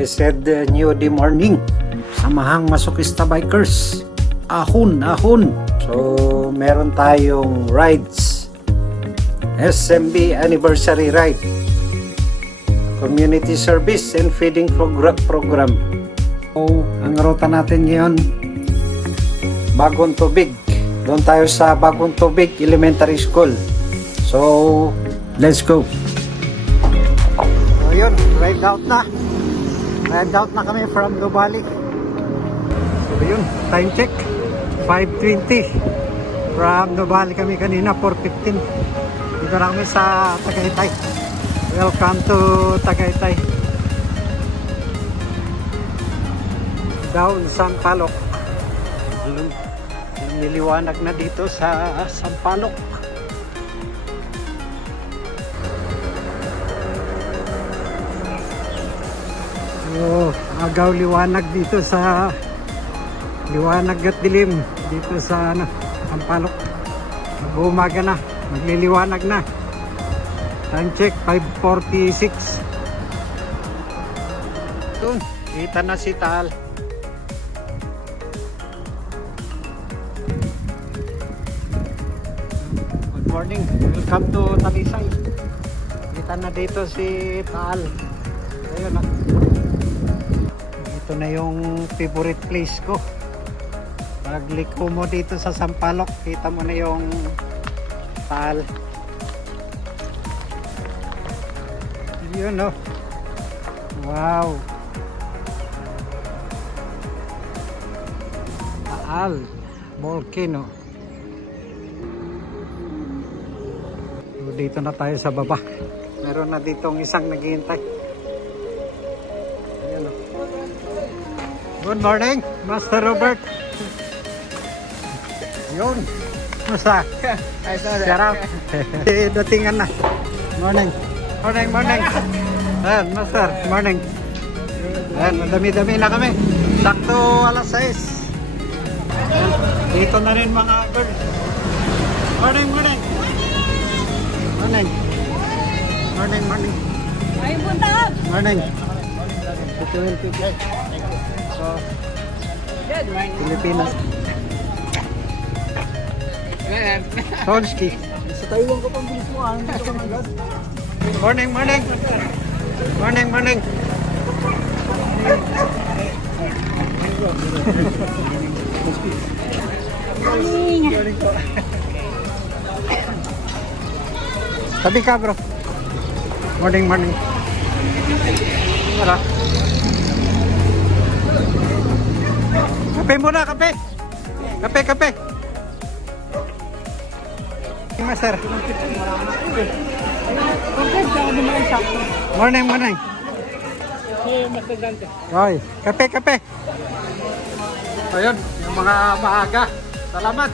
Blessed New Day morning, samahang masokista bikers. Ahon. So, meron tayong rides. SMB anniversary ride. Community service and feeding program. So, ang ruta natin ngayon, Bagong Tubig. Doon tayo sa Bagong Tubig Elementary School. So, let's go. So, yun, ride out na. Ride out na kami from Nuvali. So, yun, time check. 5:20. From Nuvali kami kanina, 4:15. Dito na kami sa Tagaytay. Welcome to Tagaytay. Down Sampaloc. Lumiliwanag na dito sa Sampaloc. Oh, agaw liwanag dito sa liwanag at dilim dito sa Sampaloc. Mag-umaga na, magliliwanag na. Time check 5:46. Doon, kita na si Taal. Good morning, welcome to Talisay. Kita na dito si Taal. Ayun na. Ito na yung favorite place ko. Pagliko mo dito sa Sampaloc, kita mo na yung Taal. Yun, no? Wow. Taal volcano. So, dito na tayo sa baba. Meron na ditong isang naghihintay. Ayan, no? Good morning, Master Robert. Yun. Musta? Sarap. Datingan na. Morning. Morning. Ayan, Master. Morning. Ayan, madami-dami na kami. Sakto alas 6. Ayan, dito na rin mga girls. Morning. Ay, buntag! Morning. Ito yung pigay. So, Pilipinas. Tolski. Sa Taiwan ka pang bilis mo, ano dito ka magas? Morning. Tabi ka, bro. Morning. Tara. Kape muna, kape. Kape. Master. Morning. Hoy, kape. Ayun, yung mga maaga. Salamat.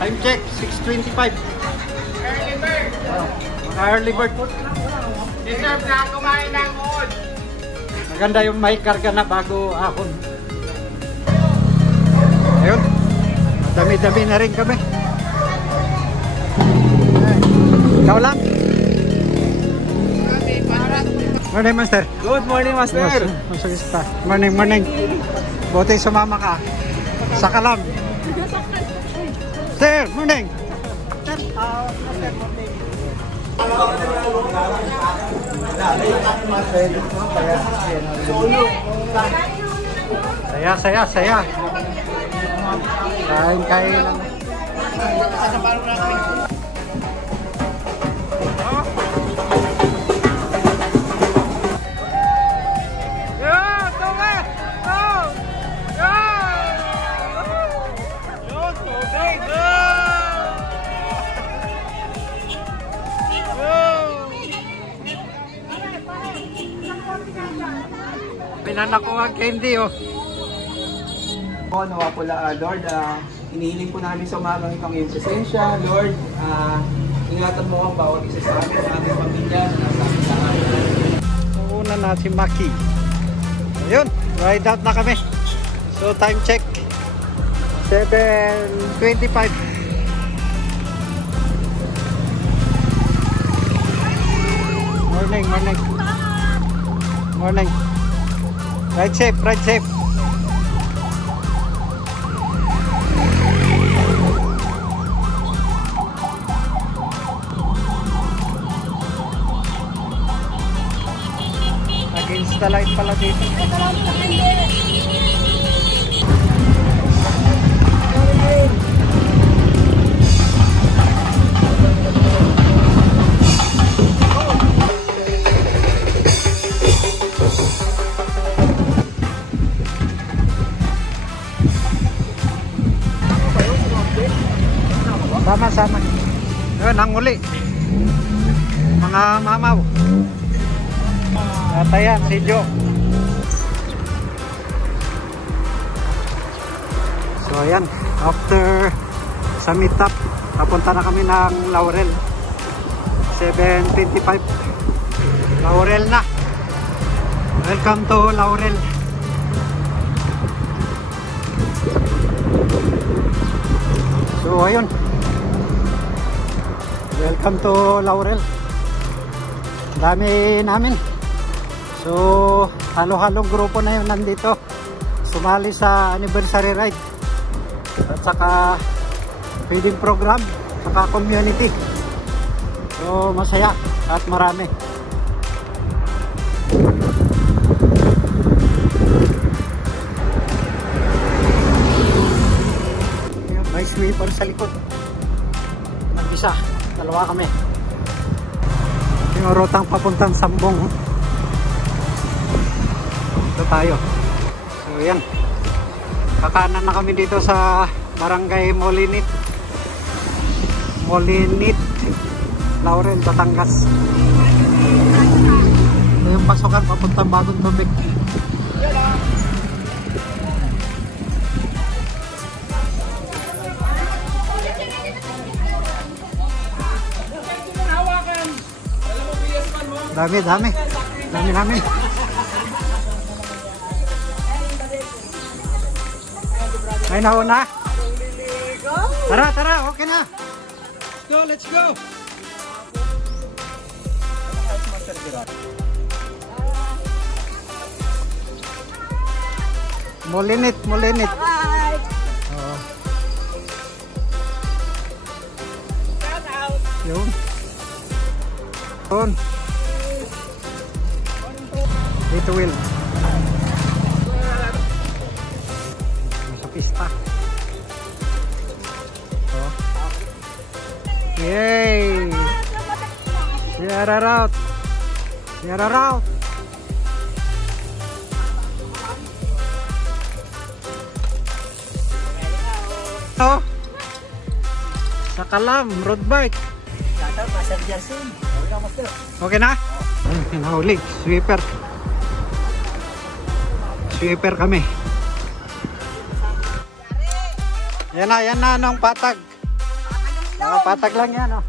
Time check, 6:25. Early bird. Mga early bird. Deserve na kumain ng old. Maganda yung may karga na bago ahon. Ayun, dami-dami na rin kami. Ikaw lang. Morning, Master. Good morning, Master. Morning. Buti sumama ka. Sa kalam. Sir, morning. Saya. Kain lang. Pinanak ko ang candy, oh. Nawa po Lord, inihiling po namin sa umagang itong iyong presensya. Lord, ingatan mo ang bawat isa sa amin, sa aming pamilya, sa aming lahat. Una na si Maki. Ayun, ride out na kami. So time check 7:25. Morning. Ride safe, ride safe. Against the light pala dito. Sama-sama. Yun, ang uli. Mga mamaw. At ayan, si Joe. So ayan, after sa meetup, napunta na kami ng Laurel. 7:25. Laurel na. Welcome to Laurel. So ayun. Welcome to Laurel. Dami namin. So halo-halong grupo na yun nandito. Sumali sa anniversary ride. At saka feeding program. Saka community. So masaya at marami. May sweeper sa likod. Mag-isa. Dalawa kami. Yung rutang papuntang Sambong. Ito tayo. So yan. Kakanan na kami dito sa Barangay Molinit. Molinit. Laurel, Batangas. Ito yung pasokan papuntang Bagong Tubig. Dami namin. Ay nauna. Tara, okay na. Let's go. Molinit. Oh. Yun. Dito Will. Sa pista. Oh. Yay! Share out. Oh. Sa Kalam, road bike. Okay na? Nahuli, sweeper kami. Yan na nung patag. Patag lang yan.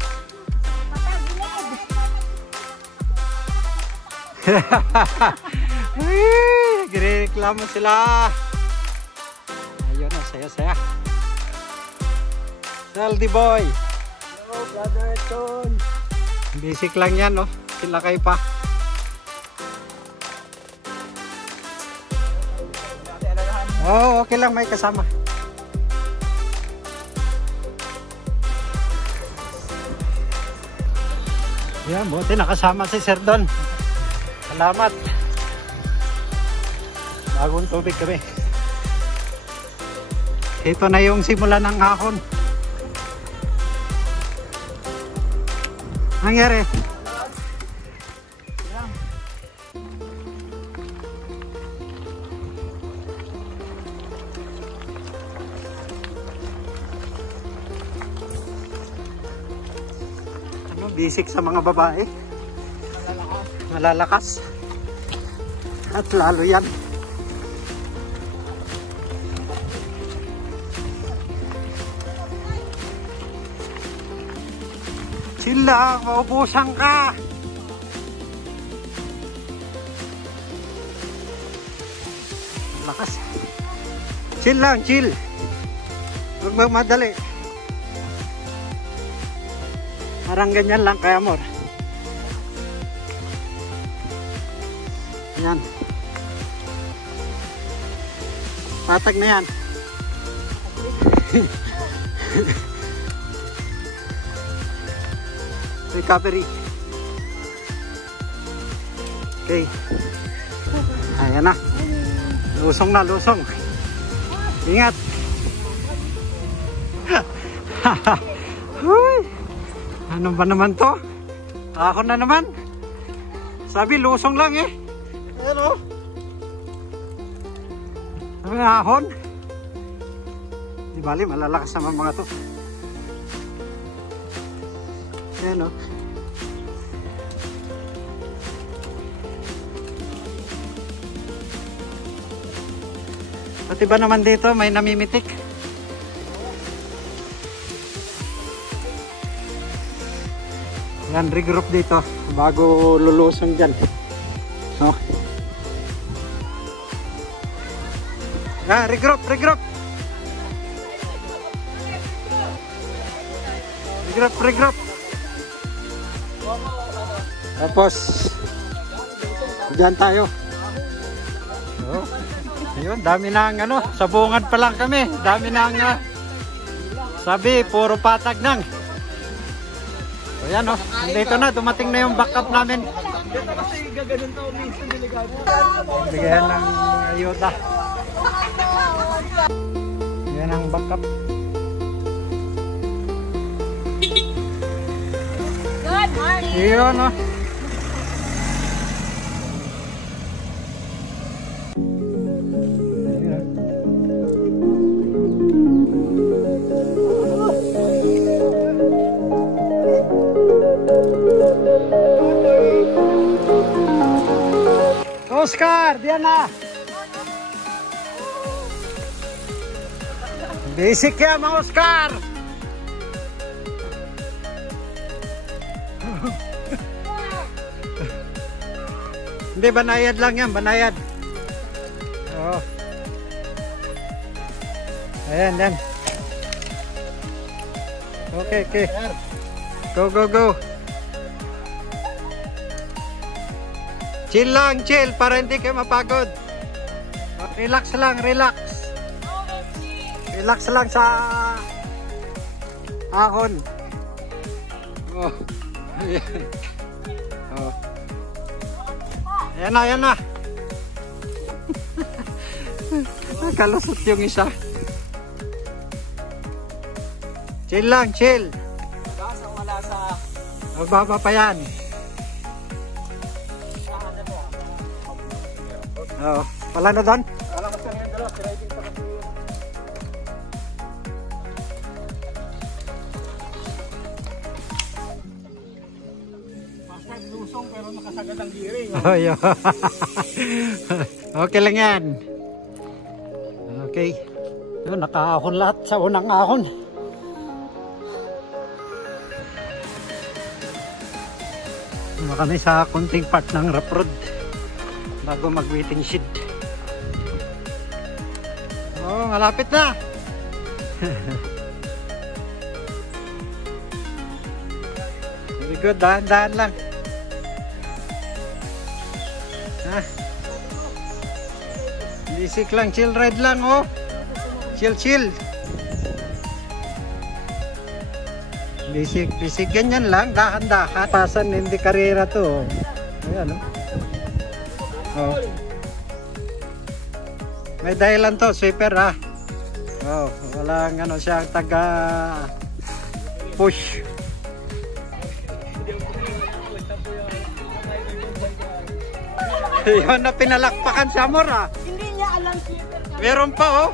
Nagreklamo sila. Ayun, saya. Saldi boy. Hello, brother Ton. Basic lang yan, no? Sila kayo pa. Oh, okay lang, may kasama. Yan, buti nakasama si Sir Don. Salamat. Bagong Tubig kami. Ito na yung simula ng hapon. Nangyari? Basic sa mga babae. Malalakas. At lalo yan. Chill lang, maubusan ka. Lakas. Chill lang, chill. Huwag magmadali. Parang ganyan lang kaya amor. Yan. Patag na yan. Recovery. Okay. Ayan na. Lusong na, lusong. Ingat. Huy. Ano ba naman to? Ako na naman. Sabi lusong lang eh. Ayan o. Sabi ahon. Di bali, malalakas naman mga to. Ayan o. Pati ba naman dito may namimitik? Yan, regroup dito bago lulusong dyan. So. Regroup. Regroup. Tapos dyan tayo. So. Ayun, dami na ang ano, sabungan pa lang kami. Dami na ang sabi, puro patag nang. So yan o, dito na, dumating na yung backup namin. Bigyan ng ayuda. Yan ang backup. Good morning. Yun o. Oscar, diyan na. Basic yan mga Oscar. Hindi, banayad lang yan, banayad. Oh. Ayan, yan. Okay, okay. Go, go, go. Chill lang, chill, para hindi kayo mapagod. Relax lang, relax. Relax lang sa ahon. Oh. Ayan. Oh. Ayan na, ayan na. Kalusot yung isa. Chill lang, chill. Magbaba pa yan. Oh, wala na doon? Wala kasi ngayon dalawa, riding pa kasi. Basta lusong pero nakasagad ang giring. Oh, yeah. Okay lang yan. Okay. Yun, nakaahon lahat sa unang ahon. Kami sa kunting part ng rough road bago mag-waiting shed. Oh, malapit na. Very good, dahan-dahan lang. Basic lang, chill ride lang, oh. Chill, chill. Basic ganyan lang, dahan-dahan. Pasan, hindi karera to. Ayan, oh. Oh. May dahilan to, sweeper ha. Oh, walang ano siya taga push. Yun na pinalakpakan sa mura. Hindi niya alam sweeper. Meron pa oh.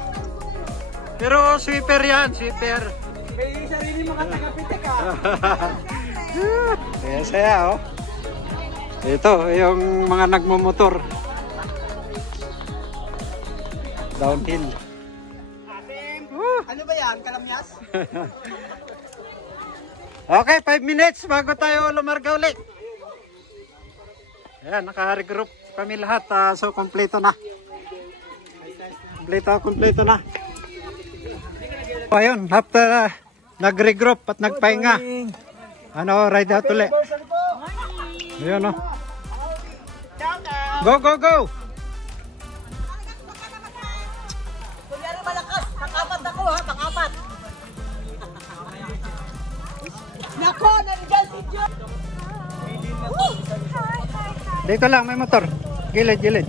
Pero sweeper yan, sweeper. May sarili mga taga-pitik ha. Saya oh. Ito, yung mga nagmumotor. Downhill. Ano ba yan? Kalamyas? Okay, 5 minutes bago tayo lumarga ulit. Ayan, naka-regroup kami lahat. So, kompleto na. Kompleto na. So, ayun, after nag-regroup at nagpahinga. Ano, ride out ulit. Ayun, oh. Go, go, go! Nako, nandiyan si John. Dito lang, may motor. Gilid, gilid.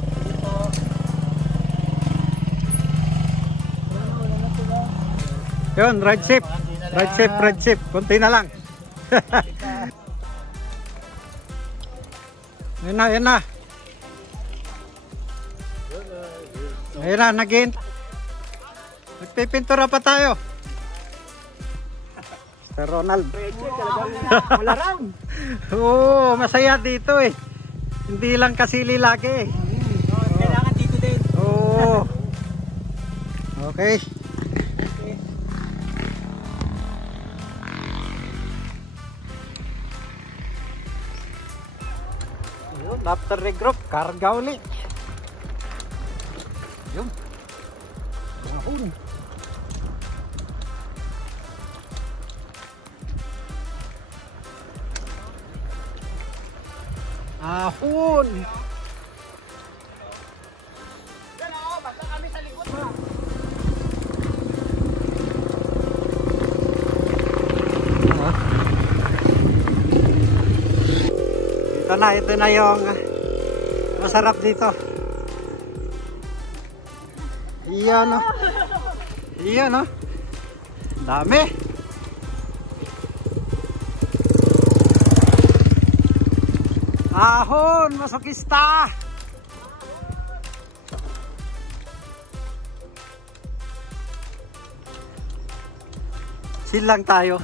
Yun, ride safe. Ride safe, ride safe. Kunti na lang. Yan na, yan na. Ayun na, nag-in. Magpipintura pa tayo. Sir Ronald. Wala raw. Oo, masaya dito eh. Hindi lang kasili lagi eh. Kailangan dito din. Oo. Okay. Ayun, after regroup, karga ulit. Yun. Ahon. Ahon. Ito na yung masarap dito. Iyan o. Iyan o. Dami. Ahon, masokista. Silang tayo.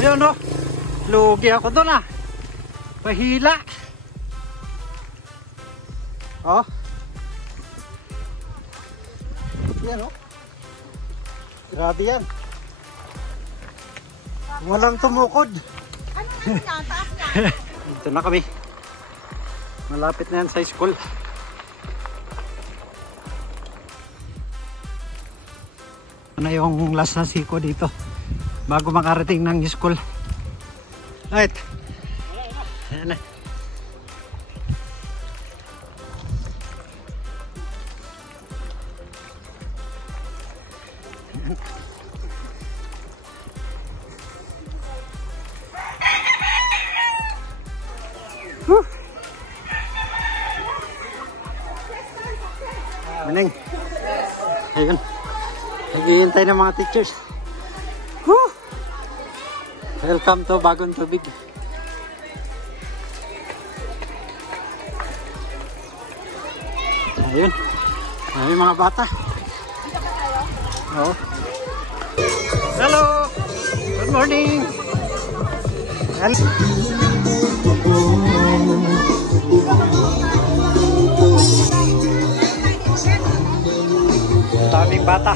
Ayun no, lugi ako doon ah. Pahila. Oh. Yan oh. Grabe yan. Walang tumukod. Ano na yan? Taas na. Dito na kami. Malapit na yan sa school. Ano yung last na siko dito bago makarating ng school. Right. Ayan na. Maning. Ayun. Naghihintay ng mga teachers. Woo! Welcome to Bagong Tubig. Ayun. Ay, mga bata. Oo. Hello. Good morning. Daming bata.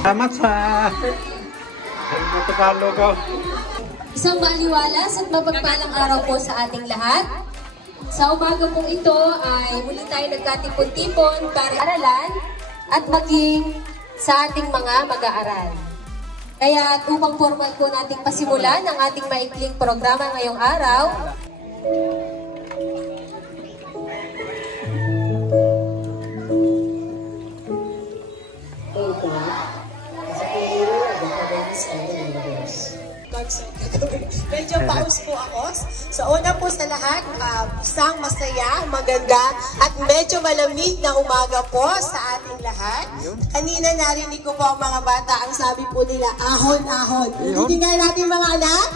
Salamat sa Tagalog. Isang maaliwalas at mapagpalang araw po sa ating lahat. Sa umaga pong ito ay muli tayo nagkatipon-tipon para aralan at maging sa ating mga mag-aaral. Kaya upang formal po nating pasimulan ang ating maikling programa ngayong araw, Medyo paus po ako. So una po sa lahat, isang masaya, maganda at medyo malamig na umaga po sa ating lahat. Kanina narinig ko po ang mga bata, ang sabi po nila, ahon, ahon. Hindi natin mga anak?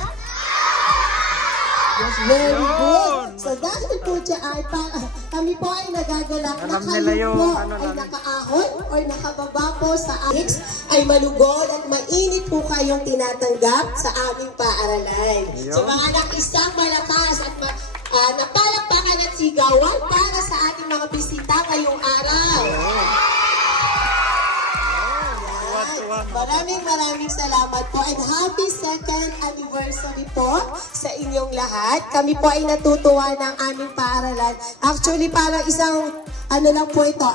Yes, very good. So dahil po dyan, kami po ay nagagalak na kayo po ay nakaahon o nakababa po sa Alex ay malugod at mainit po kayong tinatanggap sa aming paaralan. So mga anak, isang malakas at napalakpakan at sigawan para sa ating mga bisita ngayong araw. Maraming salamat po and happy 2nd anniversary po sa inyong lahat. Kami po ay natutuwa ng aming paaralan. Actually, parang isang ano lang po ito,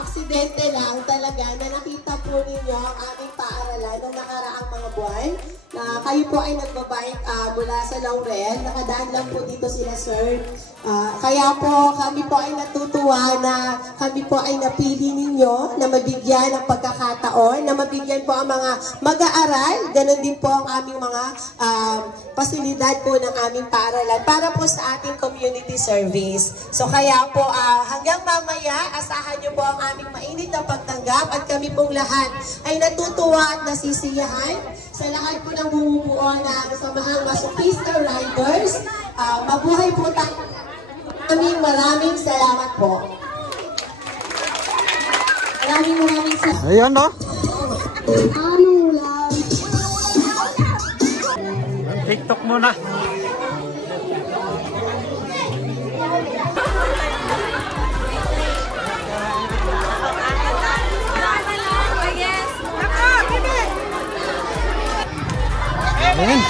aksidente lang talaga na nakita po ninyo ang aming paaralan ng nakaraang mga buwan na kayo po ay nagbabike mula sa Laurel. Nakadaan lang po dito sila, sir. Kaya po kami po ay natutuwa na kami po ay napili ninyo na mabigyan ng pagkakataon, na mabigyan po ang mga mag-aaral, ganun din po ang aming mga pasilidad po ng aming paaralan para po sa ating community service. So kaya po hanggang mamaya, asahan nyo po ang aming mainit na pagtanggap at kami pong lahat ay natutuwa at nasisiyahan sa lahat po ng bumubuo ng Samahang Masokista Riders. Mabuhay po tayo. Maraming salamat po. Maraming salamat. Ayan, no? TikTok muna. Ayan.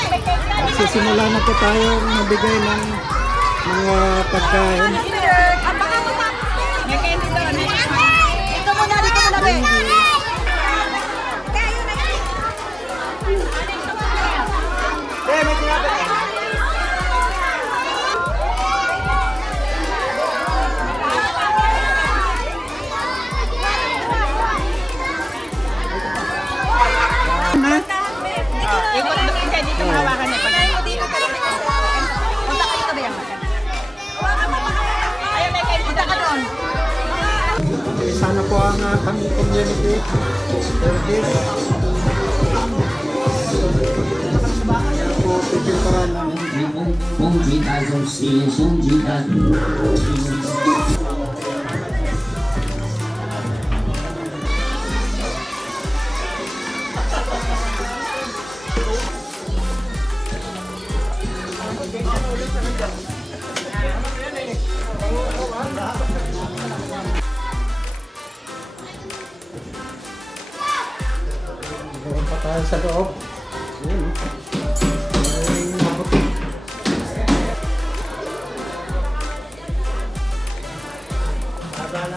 Sisimula na po tayo magbigay ng mga pagkain. Dito muna, be. Dito mahawakan niya. Dito ka rin. Punta ka dito ba yan? Ayaw, may kayo. Punta ka doon. Sana po ang aming community service. Kaya po pipiltaran namin. Meron pa tayo sa loob. Ay, mabuti.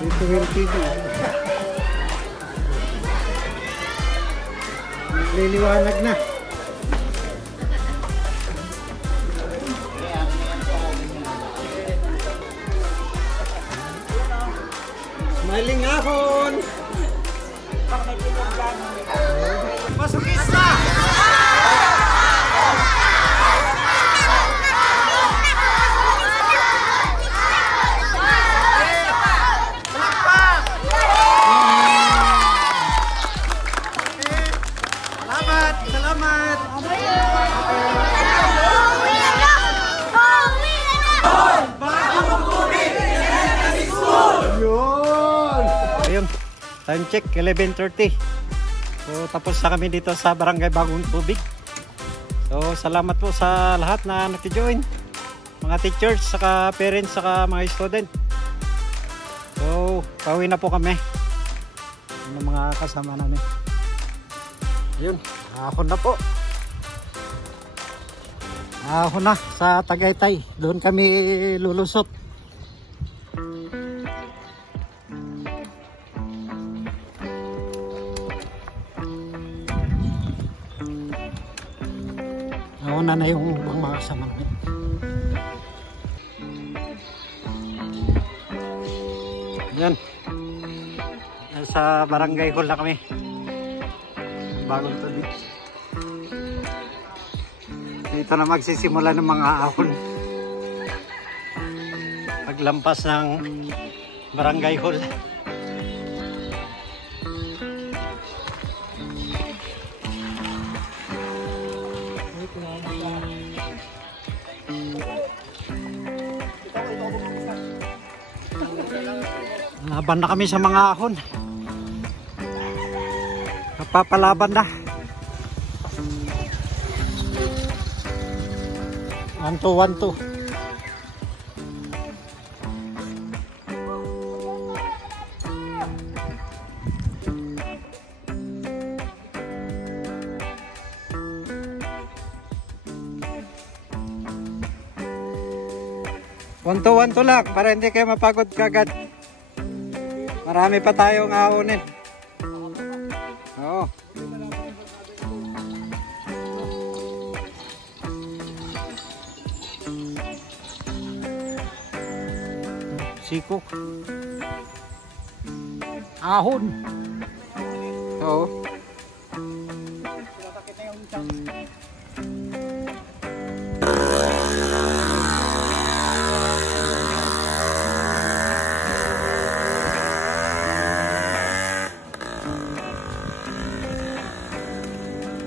Dito yung TV. Liliwanag na. Smiling hapon! Masokista! Salamat! Ayun, time check 11:30. So tapos na kami dito sa Barangay Bagong Tubig. So salamat po sa lahat na naki-join, mga teachers, saka parents, saka mga student. So pauwi na po kami ng mga kasama namin. Ayun, ahon na po. Ahon na sa Tagaytay. Doon kami lulusot. Ahon na yung mga kasama namin. Yan. Sa barangay hall na kami. Bagong Tubig. Dito na magsisimula ng mga ahon. Paglampas ng barangay hall. Laban na kami sa mga ahon. Napapalaban na. 1-2-1-2. One-to-one-to lang para hindi kayo mapagod kagad. Marami pa tayong ahonin. siko. Ahon. Oo.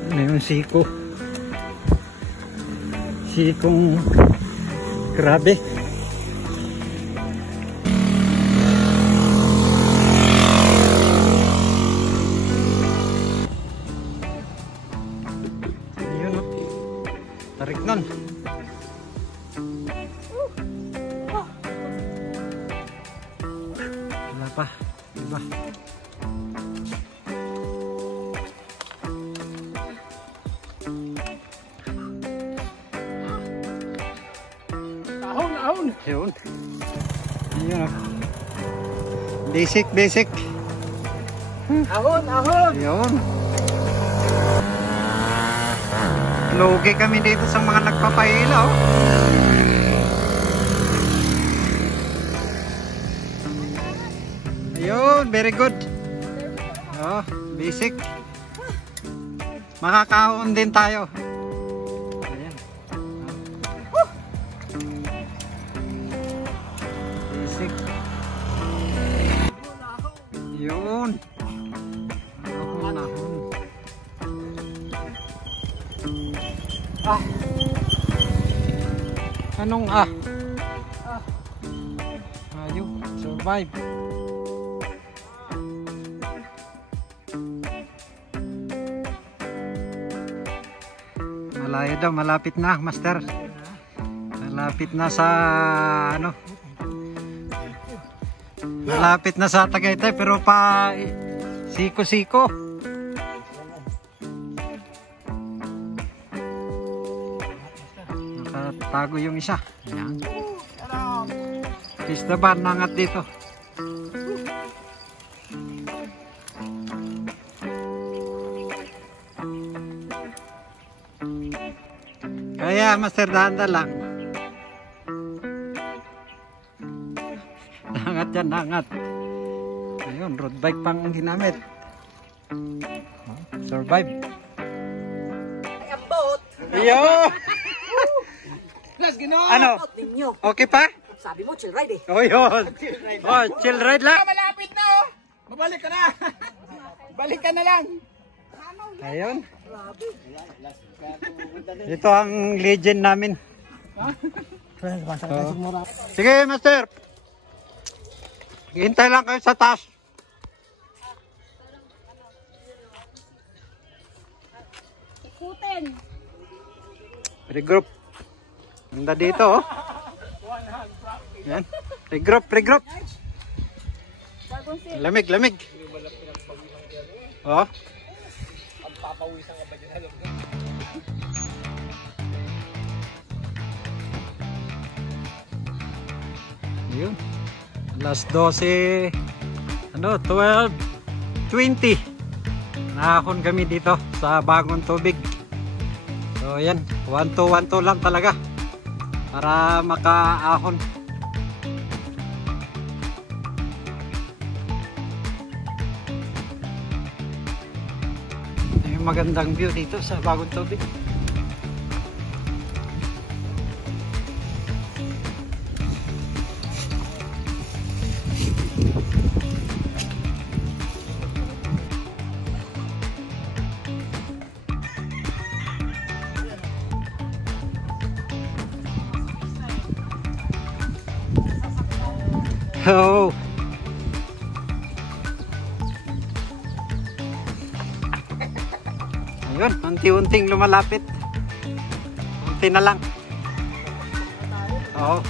Ano yung siko? Sikong grabe. Ayun o. Tarik nun. Wala pa. Diba? Yun. Yun o. Basic, basic. Ahon, ahon! Yun. Logi kami dito sa mga nagpapaila oh. Ayun, very good. Oh, basic. Makakahon din tayo. Ayan. Basic. Yun. Ahon. Ah. Anong ah? Ayun, survive. Malayo daw, malapit na, master. Malapit na sa ano? Malapit na sa Tagaytay pero pa siko-siko. Nakatago yung isa. Ayan. Fish the ban, nangat dito. Kaya master, dahan lang. Nangat yan, nangat. Ayun, road bike pang ginamit. Survive. Ang boat. Iyo! Let's go! Ano? Ninyo. Okay pa? Sabi mo, chill ride eh. Oh, yun. Oh, chill ride lang. Malapit na oh! Babalik ka na! Balik ka na lang! Ayun. Ito ang legend namin. Oh. Sige, master. Hintay lang kayo sa taas. Ikutin. Regroup. Ganda dito, oh. Yan. Regroup, regroup. Lamig, lamig. Oh. Yun. Alas 12, ano, 12:20. Nakakon kami dito sa Bagong Tubig. So yan, 1-2 lang talaga para makaahon. Yung magandang view dito sa Bagong Tubig. Oh. Ayun, unti-unting lumalapit. Unti na lang. Oo.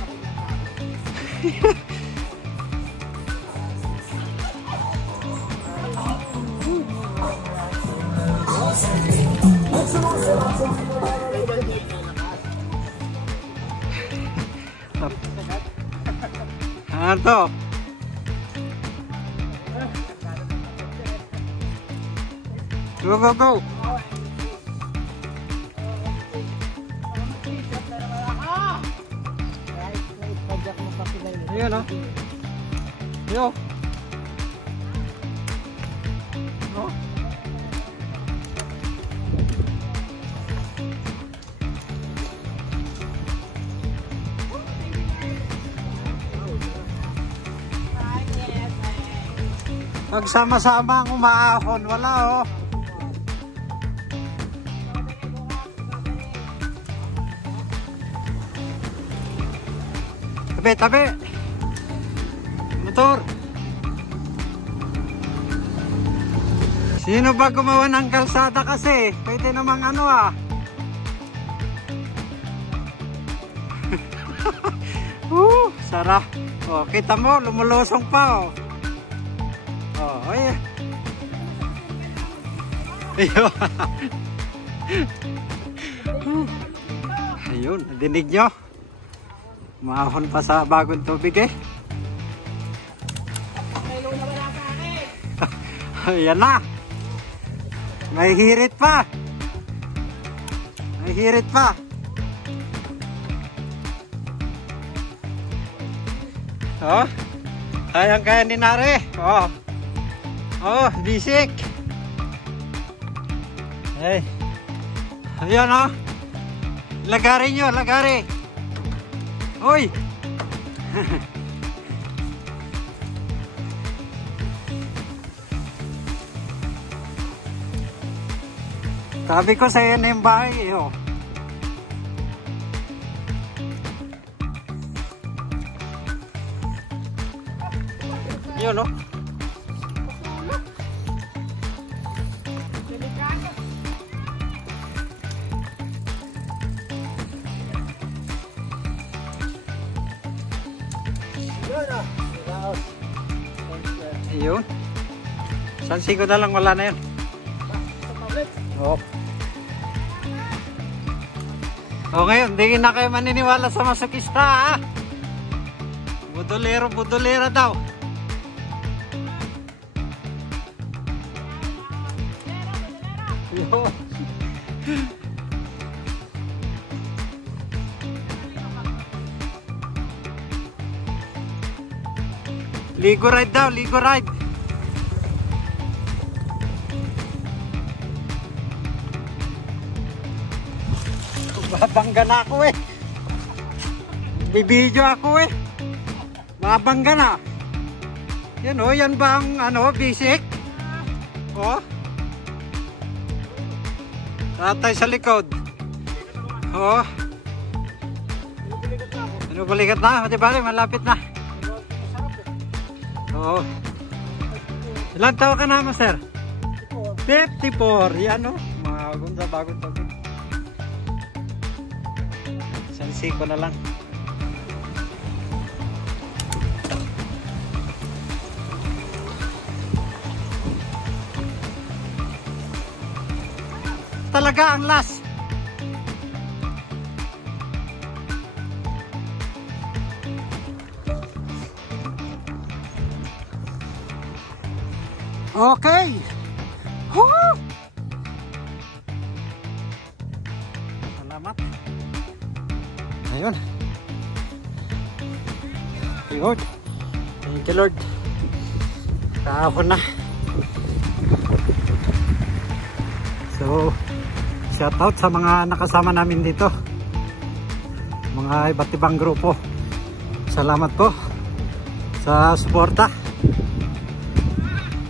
Ano to? Go, go, go! Ayan o. Yo. Oh. Pagsama-sama ang umaahon, wala oh. Tabi, tabi. Motor. Sino ba gumawa ng kalsada kasi? Pwede namang ano ah. Sarap. Oh, kita mo, lumulusong pa oh. Oh, ay. Ayun. Ayun, dinig nyo. Maahon pa sa bagong tubig eh. Ayan na. May hirit pa. May hirit pa. Oh. Kayang-kaya ni Nare. Oh. Oh, bisik. Hey. Ayan oh. Lagari nyo, lagari. Uy. Sabi ko sa iyo na yung bahay oh. Yun oh. Ayun. Sansigo na lang, wala na yun. Oh. Oh, ngayon, hindi na kayo maniniwala sa masakista ha. Budolero, budolera daw. Yo. Ligo ride daw, ligo ride. Babangga na ako eh. Bibidyo ako eh. Babangga na. Yan oh, yan ba ang ano, basic? Oh. Tatay sa likod. Oh. Ano balikat na? Di ba? Malapit na. Oo. Ilan taon ka naman, sir? 54. Yan o. Mga gunda bagong tawag. Sansi ko na lang. Talaga ang last. Okay. Woo! Salamat. Ayun. Lord. Thank you, Lord. Kahapon na. So, shout out sa mga nakasama namin dito. Mga iba't ibang grupo. Salamat po sa suporta.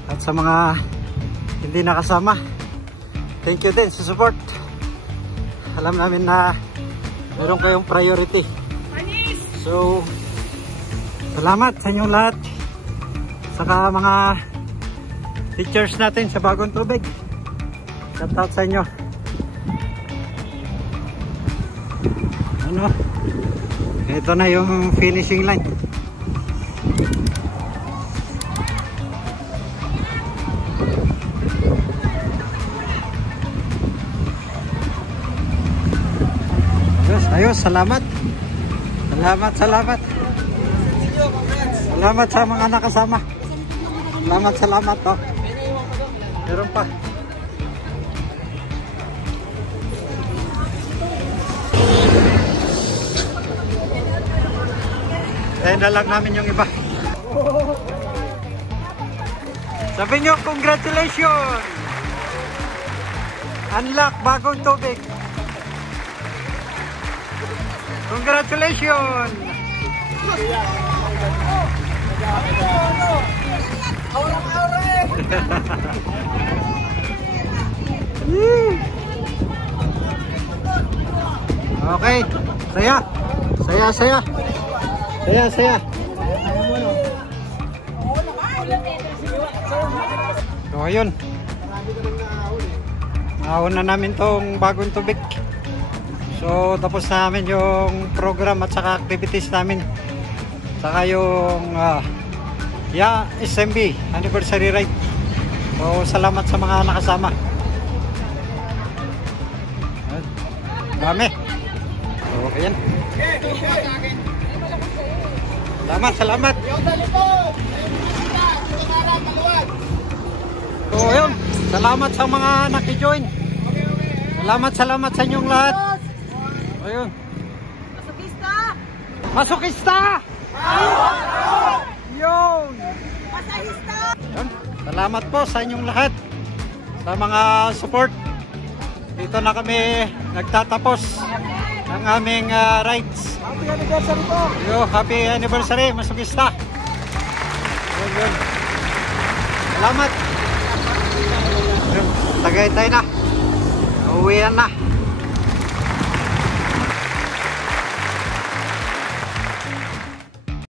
At sa mga hindi nakasama, thank you din sa support. Alam namin na meron kayong priority. So, salamat sa inyong lahat. Saka mga teachers natin sa Bagong Tubig. Shout out sa inyo. Ano? Ito na yung finishing line. Ayos, salamat. Salamat, salamat. Salamat sa mga nakasama. Salamat, salamat. Oh. Meron pa. Kaya na lang namin yung iba. Sabi nyo, congratulations! Unlock bagong tubig. Congratulations! Okay, saya. Saya. So ayun. Naon na namin tong bagong tubig. So tapos namin yung program at saka activities namin. Saka yung SMB anniversary ride. So salamat sa mga nakasama. Dami. Okay yan. Salamat. So ayun, salamat sa mga naki-join. Salamat sa inyong lahat. Ayun. Masokista! Yun! Ayun. Salamat po sa inyong lahat. Sa mga support. Dito na kami nagtatapos ng aming rides. Happy anniversary po! Happy anniversary, Masokista! Yun. Salamat! Tagay tayo na. Uwian na.